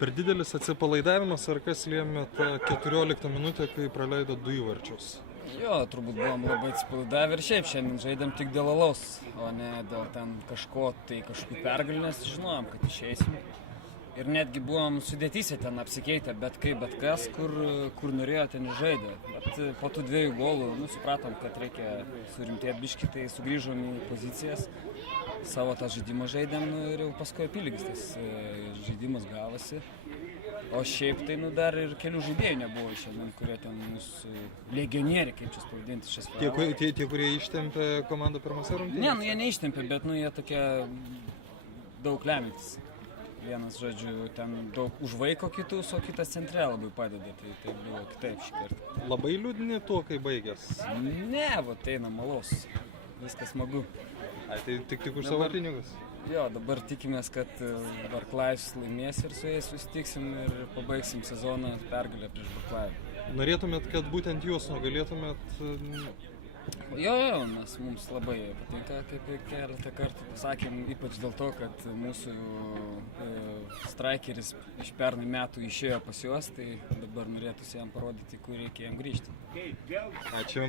Per didelis atsipalaidavimas ar kas lėmė tą 14 minutę, kai praleido 2 įvarčius? Jo, turbūt buvom labai atsipalaidavę ir šiaip šiandien žaidėm tik dėl alaus, o ne dėl ten kažkokių pergalių, nes žinojom, kad išeisim. Ir netgi buvom sudėtyse ten apsikeitę, bet kas, kur norėjo, ten žaidė. Bet po tų 2 golų supratom, kad reikia surimtėti biškį, tai sugrįžom į pozicijas, savo tą žaidimą žaidėm ir jau paskui apylygis tas žaidimas gavosi. O šiaip tai dar ir kelių žaidėjų nebuvo šiandien, kurie ten mūsų legionieriai, kaip čia pavadinti, šis favoras. Tie, kurie ištempė komandą pirmose rungtynėse? Ne, jie neištempė, bet jie tokie daug lemiantys. Vienas, žodžiu, ten daug užvaiko kitus, o kitas centre labai padeda, tai buvo kitaip šį kartą. Labai liūdni tuo, kai baigės? Ne, eina malos, viskas smagu. Tai tik už savo pinigus? Jo, dabar tikimės, kad Barklajus laimės ir su jais susitiksim ir pabaigsim sezoną pergalę prieš Barklajų. Norėtumėt, kad būtent jūs nugalėtumėt? Jo, mums labai patinka, kaip keletą kartų pasakėm, ypač dėl to, kad mūsų straikeris iš pernai metų išėjo pas juos, tai dabar norėtųsi jam parodyti, kur reikia jam grįžti. Ačiū.